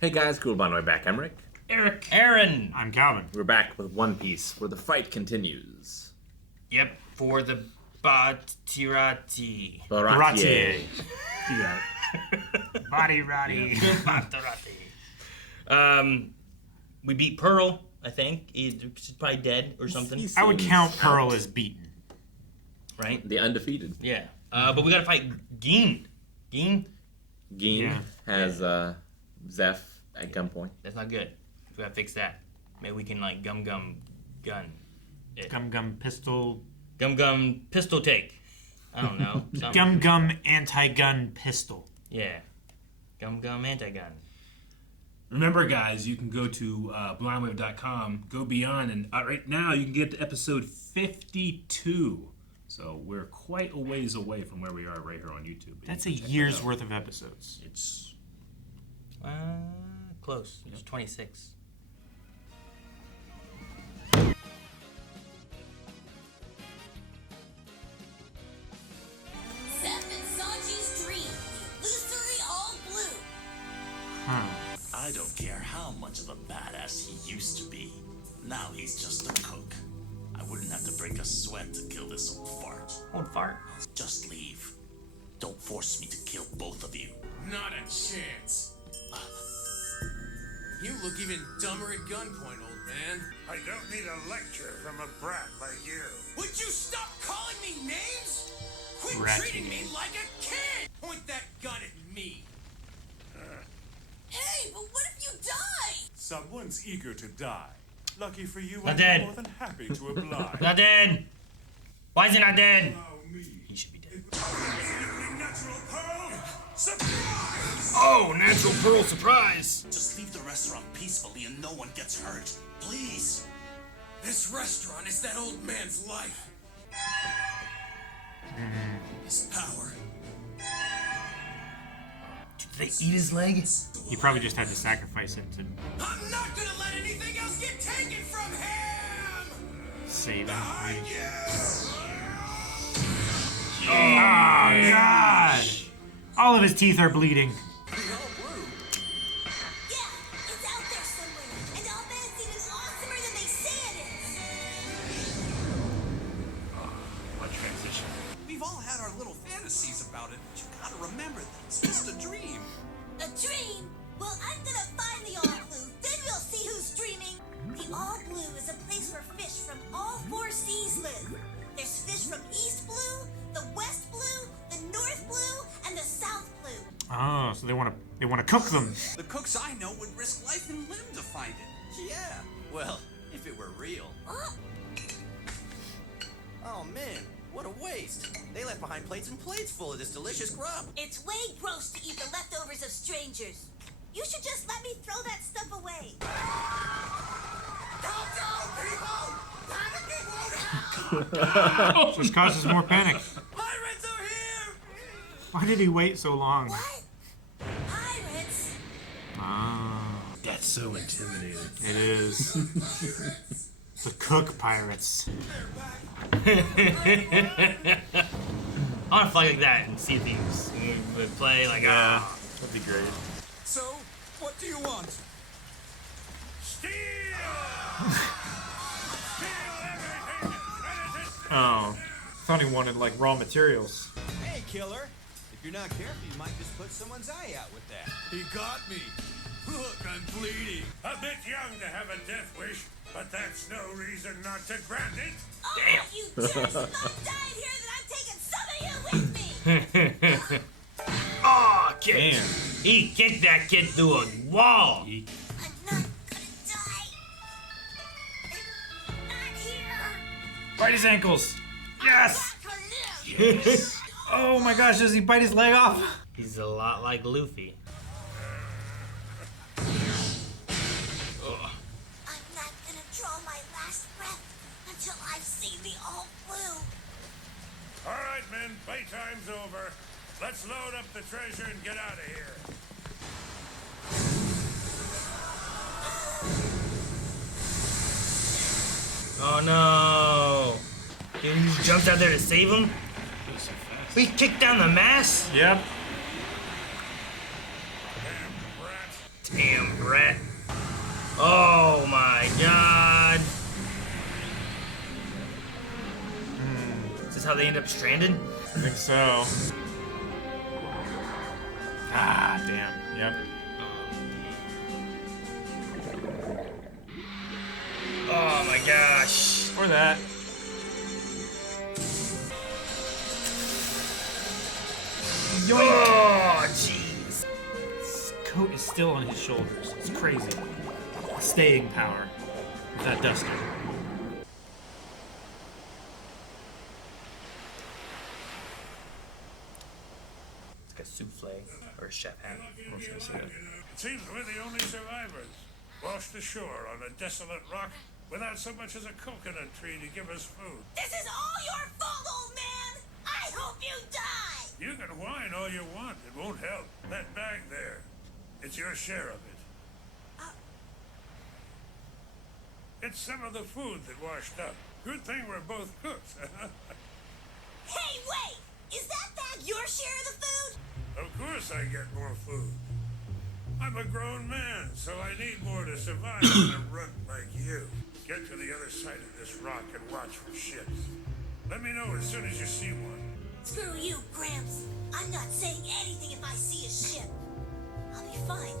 Hey guys, cool by my back. I'm Rick. Eric. Aaron. I'm Calvin. We're back with One Piece, where the fight continues. Yep, for the Batirati. Baratier. You got it. Body Roddy. Batirati. We beat Pearl, I think. She's probably dead or something. I would count Pearl as beaten. Right? The undefeated. Yeah. But we gotta fight Geen. Geen has Zeff at gunpoint. That's not good. We gotta fix that. Maybe we can like gun it. Gum pistol. Gum pistol take. I don't know. Gum anti-gun pistol. Yeah. Gum anti-gun. Remember, guys, you can go to blindwave.com, go beyond, and right now you can get to episode 52. So we're quite a ways away from where we are right here on YouTube. That's a year's worth of episodes. It's Close. It's 26. Zeff and Sanji's dream. Illusory all blue. I don't care how much of a badass he used to be. Now he's just a cook. I wouldn't have to break a sweat to kill this old fart. Old fart. Just leave. Don't force me to kill both of you. Not a chance. You look even dumber at gunpoint, old man. I don't need a lecture from a brat like you. Would you stop calling me names? Quit Bratty. treating me like a kid! Point that gun at me. Hey, but what if you die? Someone's eager to die. Lucky for you, Not I'm dead. more than happy to oblige. Not dead. Why is he not dead? Allow me. He should be dead. Natural pearl. Surprise! Oh, natural pearl surprise. Just leave the restaurant peacefully and no one gets hurt. Please. This restaurant is that old man's life. His power. Did they eat his leg? He probably just had to sacrifice it to I'm not gonna let anything else get taken from him! save him. Behind you! Oh, God! All of his teeth are bleeding. Yeah, it's out there somewhere. And I'll bet it's even awesomer than they say it is. What transition? We've all had our little fantasies about it, but you gotta remember that it's just a dream. A dream? Well, I'm gonna find the All Blue. Then we'll see who's dreaming. The All Blue is a place where fish from all four seas live. There's fish from East Blue, the West Blue, the North Blue, and the South Blue. Oh, so they want to cook them. The cooks I know would risk life and limb to find it. Yeah, well, if it were real. Oh, Oh man, what a waste. They left behind plates and plates full of this delicious grub. it's way gross to eat the leftovers of strangers. You should just let me throw that stuff away. Calm down, people! Panicking won't help! Just causes more panic. Pirates are here! Why did he wait so long? What? Pirates? Ah, that's so intimidating. it is. The cook pirates. I want to fly like that and see if he would play like That'd be great. So, what do you want? Steal! Oh, thought he wanted like raw materials. Hey, killer. If you're not careful, you might just put someone's eye out with that. He got me. Look, I'm bleeding. A bit young to have a death wish, but that's no reason not to grant it. Oh, you jerks! If I'm dying here, then I'm taking some of you with me! oh, kick. Damn. He kicked that kid through a wall. I'm not gonna die. I'm not here. Bite his ankles. Yes. Not to live. Oh my gosh, does he bite his leg off? He's a lot like Luffy. I'm not gonna draw my last breath until I've seen the All Blue. All right, men, playtime's over. Let's load up the treasure and get out of here. Oh no. Dude, he just jumps out there to save him? We kicked down the mast? Yep. Damn rat. Damn rat. Oh my god. Is this how they end up stranded? I think so. Ah, damn. Yep. Oh my gosh. Or that. Oh, jeez. His coat is still on his shoulders. It's crazy. Staying power with that duster. It's like a souffle or a chef hat. I was gonna say that. It seems we're the only survivors. Washed ashore on a desolate rock without so much as a coconut tree to give us food. This is all your fault, old man! I hope you die! You can whine all you want. It won't help. That bag there, it's your share of it. It's some of the food that washed up. Good thing we're both cooks. Hey, wait! Is that bag your share of the food? Of course I get more food. I'm a grown man, so I need more to survive than a runt like you. Get to the other side of this rock and watch for ships. Let me know as soon as you see one. Screw you, Gramps. I'm not saying anything if I see a ship. I'll be fine.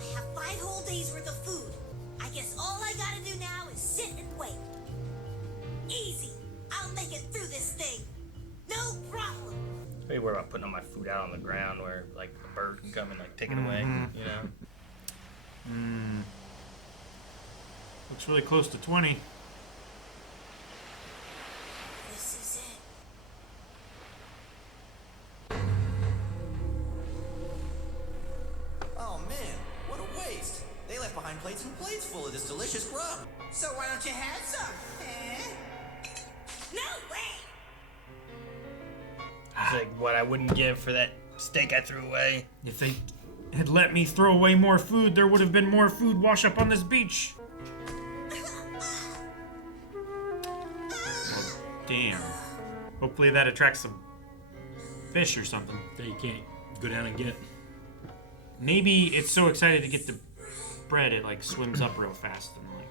I have 5 whole days worth of food. I guess all I gotta do now is sit and wait. Easy. I'll make it through this thing. No problem. Maybe worry about putting all my food out on the ground where like a bird can come and like take it away, you know? Looks really close to 20. This is it. Oh man, what a waste. They left behind plates and plates full of this delicious grub. So why don't you have some? No way! It's like what I wouldn't give for that steak I threw away. If they had let me throw away more food, there would have been more food wash up on this beach. Well, damn. Hopefully that attracts some fish or something. That you can't go down and get. Maybe it's so excited to get the bread it like swims up real fast and like.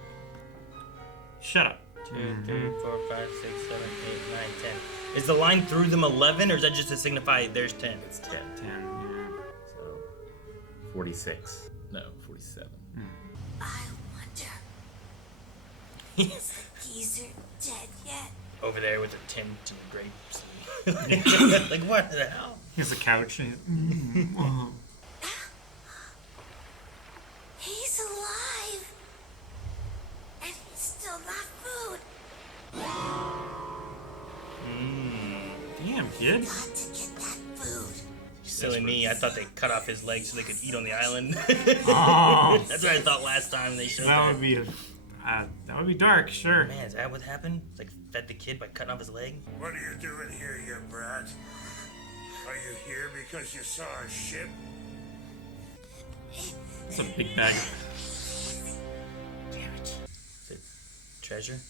Shut up. 2, 3, 4, 5, 6, 7, 8, 9, 10. Is the line through them 11, or is that just to signify there's 10? It's 10. 10, yeah. So 46. No, 47. I wonder. Is the geezer dead yet? Over there with their tin grapes. Like what the hell? Here's a couch. He's alive! And he's still not food! Damn, kid. Got to get that food! Silly me, I thought they cut off his legs so they could eat on the island. Oh, That's what I thought last time they showed that would be that would be dark, sure. Man, is that what happened? It's like fed the kid by cutting off his leg? What are you doing here, you brat? Are you here because you saw a ship? It's a big bag. Damn it. Is it treasure?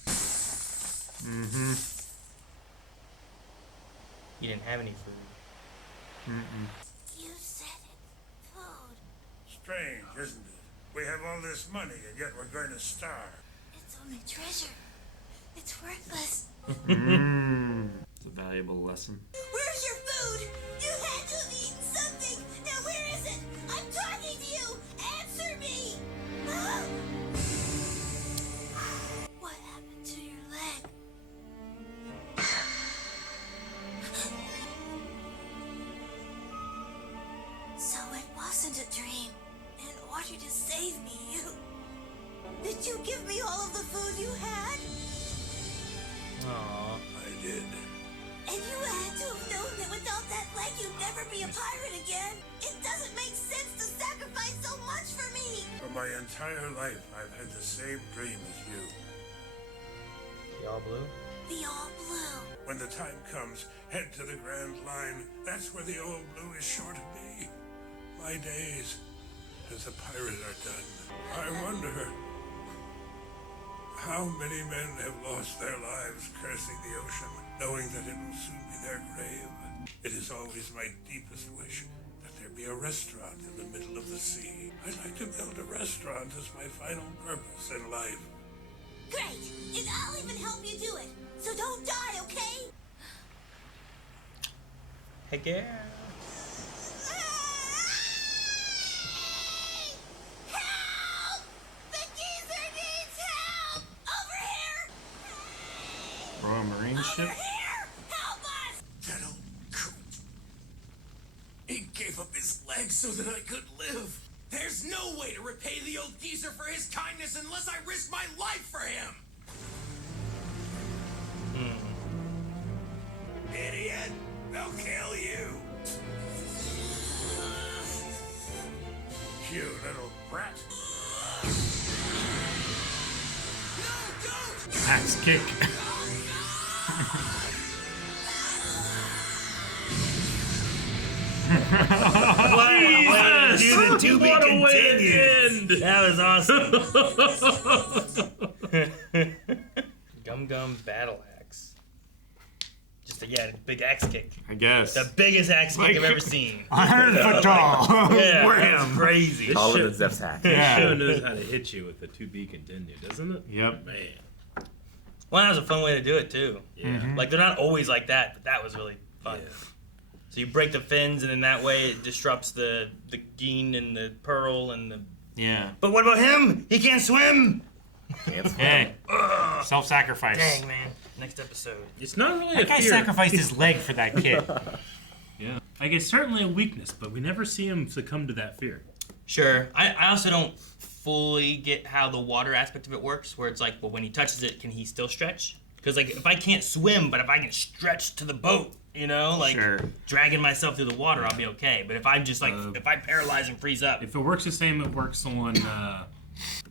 Mm-hmm. You didn't have any food. You said it. Food. Strange, isn't it? We have all this money, and yet we're going to starve. It's only treasure. It's worthless. It's a valuable lesson. Where's your food? You had to have eaten something. Now where is it? I'm talking to you. Answer me. What happened to your leg? So it wasn't a dream. In order to save me, did you give me all of the food you had? Aww. I did. And you had to have known that without that leg you'd never be a pirate again. It doesn't make sense to sacrifice so much for me. For my entire life, I've had the same dream as you. The all blue? The all blue. When the time comes, head to the Grand Line. That's where the old blue is sure to be. My days as a pirate are done. I wonder how many men have lost their lives cursing the ocean, knowing that it will soon be their grave. It is always my deepest wish that there could be a restaurant in the middle of the sea. I'd like to build a restaurant as my final purpose in life. Great! And I'll even help you do it. So don't die, okay? Heck yeah. Help! The geezer needs help! Over here! Royal Marine Over ship? here! Help us! That old coot. He gave up his legs so that I could live. There's no way to repay the old geezer for his kindness unless I risk my life for him. Idiot! They'll kill you. You little brat. No, don't! Axe kick. Wow, dude, the to be What a way to continued. end. That was awesome. Gum Gum battle axe. Just a big axe kick. I guess. The biggest axe kick I've ever seen. 100 foot tall. Yeah, Wham. that's crazy. Taller than Zeff's hat. Yeah. Show knows how to hit you with the to be continued, doesn't it? Yep. Man. Well, that was a fun way to do it too. Yeah. Like they're not always like that, but that was really fun. Yeah. So you break the fins, and then that way it disrupts the geen and the pearl and the. Yeah. But what about him? He can't swim. Can't swim. Hey. Self-sacrifice. Dang man. Next episode. It's not really That a guy fear. sacrificed his leg for that kid. Yeah. Like, it's certainly a weakness, but we never see him succumb to that fear. Sure. I also don't fully get how the water aspect of it works, where it's like, well, when he touches it, can he still stretch? Because like, if I can't swim, but if I can stretch to the boat, you know, like Sure. dragging myself through the water, I'll be okay. But if I'm just like, if I paralyze and freeze up, If it works the same it works on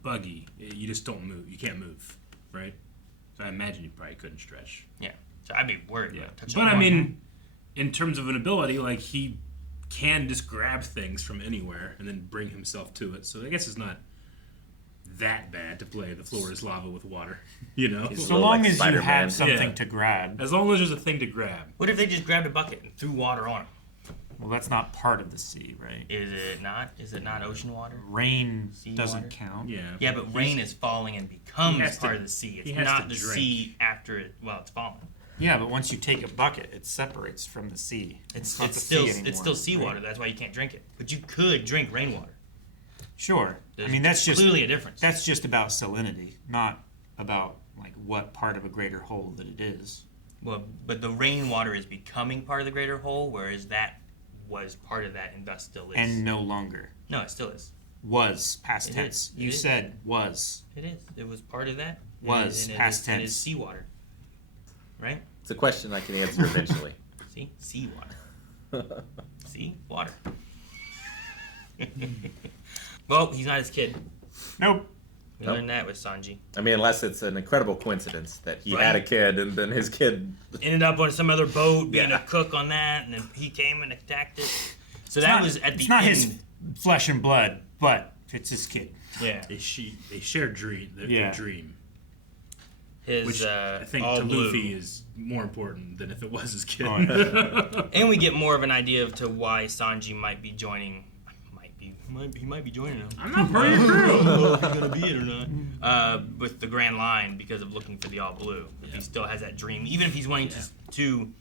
Buggy, you just don't move. You can't move, right? So I imagine you probably couldn't stretch. yeah. So I'd be worried Yeah. about touching But the I water. mean, in terms of an ability, like he can just grab things from anywhere and then bring himself to it. So I guess it's not that bad to play the floor is lava with water, you know? He's So little long like as you Spider-Man. have something Yeah. to grab. As long as there's a thing to grab. What if they just grabbed a bucket and threw water on him? Well, that's not part of the sea, right? Is it not? Is it not ocean water? Rain Sea doesn't water? count. Yeah. Yeah, but rain is falling and becomes has to- part of the sea. he It's has not to the drink. sea after it. Well, it's falling. Yeah, but once you take a bucket, it separates from the sea. It's not the still sea anymore, it's still seawater. right? That's why you can't drink it. But you could drink rainwater. Sure. There's I mean, that's just clearly a difference. That's just about salinity, not about like what part of a greater whole that it is. Well, but the rainwater is becoming part of the greater whole, whereas that was part of that and thus still is. And no longer. No, it still is. Was past It tense. is. You It is. said was. It is. It was part of that. Was, and past it is tense. seawater. Right? It's a question I can answer eventually. See? Seawater. See? Water. Well, he's not his kid. Nope. We Nope. learned that with Sanji. I mean, unless it's an incredible coincidence that he Right. had a kid and then his kid. Ended up on some other boat being Yeah. a cook on that, and then he came and attacked it. So that Not- was at the it's not end. his flesh and blood, but it's his kid. Yeah. They share dream, their Yeah. dream. His Which I think all to blue. Luffy is more important than if it was his kid. Oh, yeah. And we get more of an idea of to why Sanji might be joining. He might be joining them. I'm not part of your crew. I don't know if he's gonna be it or not. With the Grand Line because of looking for the All Blue. If he still has that dream, even if he's wanting to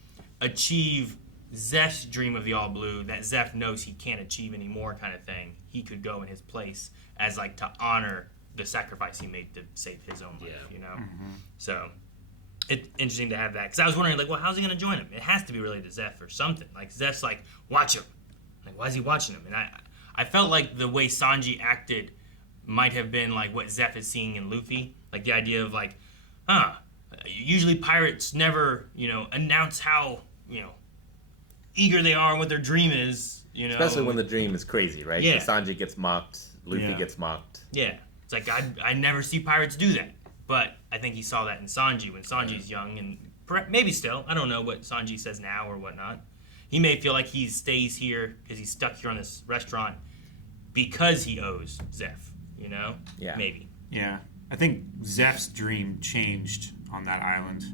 achieve Zeff's dream of the All Blue, that Zeff knows he can't achieve anymore, kind of thing. He could go in his place as like to honor the sacrifice he made to save his own life. Yeah. You know. So it's interesting to have that because I was wondering like, well, how's he gonna join him? It has to be related to Zeff or something. Like Zeff's like, watch him. Like, why is he watching him? And I felt like the way Sanji acted might have been like what Zeff is seeing in Luffy. Like the idea of like, usually pirates never, announce how, eager they are and what their dream is, Especially when the dream is crazy, right? Yeah. Sanji gets mocked, Luffy Yeah. gets mocked. Yeah. It's like, I never see pirates do that. But I think he saw that in Sanji when Sanji's young and maybe still. I don't know what Sanji says now or whatnot. He may feel like he stays here because he's stuck here on this restaurant because he owes Zeff, Yeah. Maybe. Yeah. I think Zeff's dream changed on that island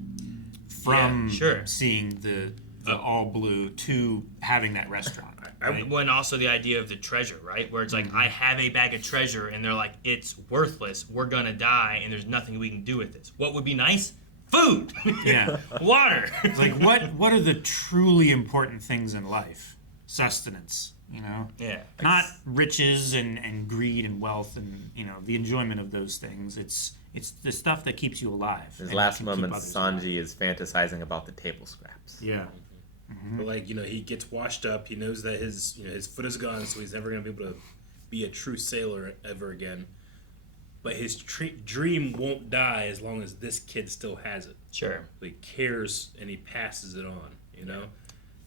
from Yeah, sure. seeing the all blue to having that restaurant. When also the idea of the treasure, right? Where it's like, I have a bag of treasure, and they're like, it's worthless. We're gonna die, and there's nothing we can do with this. What would be nice? Food. Yeah. Water. Like what are the truly important things in life? Sustenance, you know? Yeah. Not riches and greed and wealth and, you know, the enjoyment of those things. It's the stuff that keeps you alive. His and last can keep moments, others alive. Sanji is fantasizing about the table scraps. Yeah. But like, you know, he gets washed up. He knows that his foot is gone, so he's never gonna be able to be a true sailor ever again. But his dream won't die as long as this kid still has it. Sure. He cares and he passes it on. You know,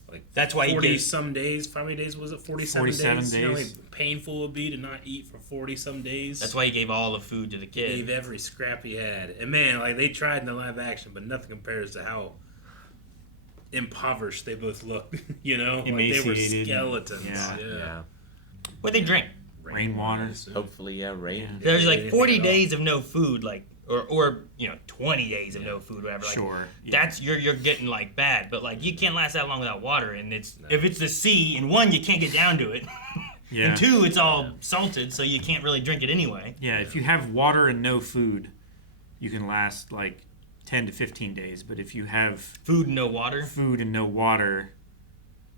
like That's why he 40 gave- some days. How many days was it? 47 47 You know how days. painful it would be to not eat for 40 some days. That's why he gave all the food to the He kid. gave every scrap he had. And man, like they tried in the live action, but nothing compares to how impoverished they both look. You know, like they were Emaciated. skeletons. Yeah. What they drink? Rainwater. Hopefully, yeah, rain. Yeah. There's like Anything 40 at all. days of no food, like or 20 days of no food, whatever. Like, Sure. Yeah. That's you're getting like bad, but like you can't last that long without water. And if it's the sea, and one, you can't get down to it, Yeah. and two, it's all salted, so you can't really drink it anyway. Yeah, if you have water and no food, you can last like 10 to 15 days. But if you have Food and no water. food and no water,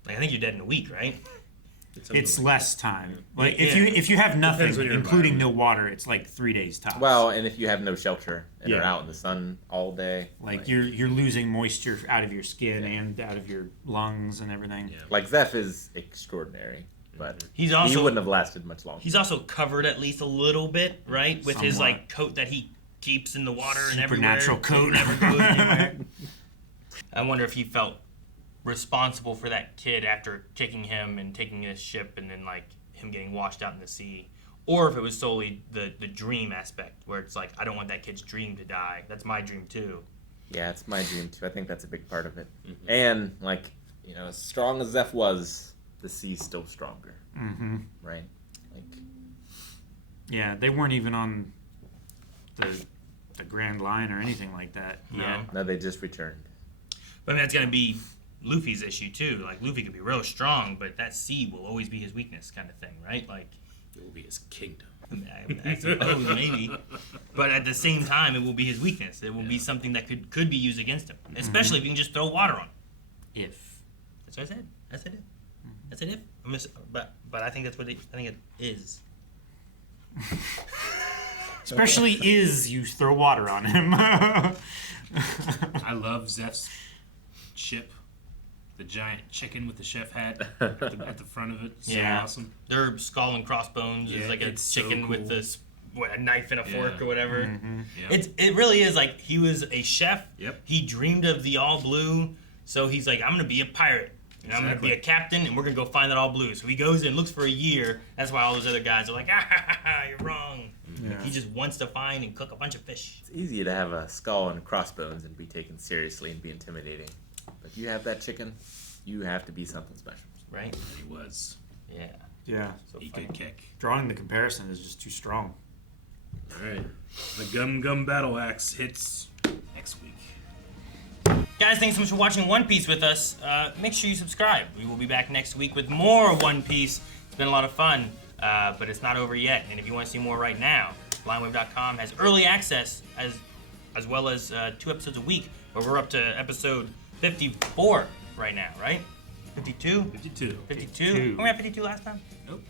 Like I think you're dead in a week, right? it's less time. Like Yeah. if you have nothing, Depends on your including no water, it's like 3 days tops. Well, and if you have no shelter and are Yeah. out in the sun all day, like you're losing moisture out of your skin and out of your lungs and everything. Yeah. like Zeff is extraordinary, but He's he also wouldn't have lasted much longer. he's also covered at least a little bit, right, with his Somewhat. like coat that he keeps in the water and everywhere. Supernatural coat. It never goes anywhere. I wonder if he felt responsible for that kid after kicking him and taking his ship and then like him getting washed out in the sea, or if it was solely the dream aspect where it's like, I don't want that kid's dream to die. That's my dream too. Yeah, it's my dream too. I think that's a big part of it. And like, you know, as strong as Zeff was, the sea's still stronger, Mm-hmm. right? Like, Yeah, they weren't even on the Grand Line or anything like that. No. Yeah. no, they just returned. But I mean, that's gonna be Luffy's issue too. Like Luffy could be real strong, but that sea will always be his weakness, kind of thing, right? Like, It will be his kingdom. I suppose maybe, but at the same time, it will be his weakness. It will be something that could be used against him, especially if you can just throw water on. If. That's what I said. I said it. I said if. But I think that's what I think it is. Especially you throw water on him. I love Zeff's ship. The giant chicken with the chef hat at the front of it. So Yeah. awesome. Their skull and crossbones Yeah, is like a it's so chicken with cool. this a knife and a fork Yeah. or whatever. Yep. It really is like he was a chef. Yep. He dreamed of the all blue, so he's like, I'm gonna be a pirate. And I'm gonna be a Exactly. captain, and we're gonna go find that all blue. So he goes and looks for a year. That's why all those other guys are like, you're wrong. Like, he just wants to find and cook a bunch of fish. It's easy to have a skull and crossbones and be taken seriously and be intimidating. But if you have that chicken, you have to be something special. Right? He was. Yeah. Yeah. So He funny. could kick. Drawing the comparison is just too strong. All right. The Gum Battle Axe hits next week. Guys, thanks so much for watching One Piece with us. Make sure you subscribe. We will be back next week with more One Piece. It's been a lot of fun, but it's not over yet. And if you want to see more right now, blindwave.com has early access as well as 2 episodes a week. But we're up to episode 54 right now, right? 52? 52. 52? Were we at 52 last time? Nope.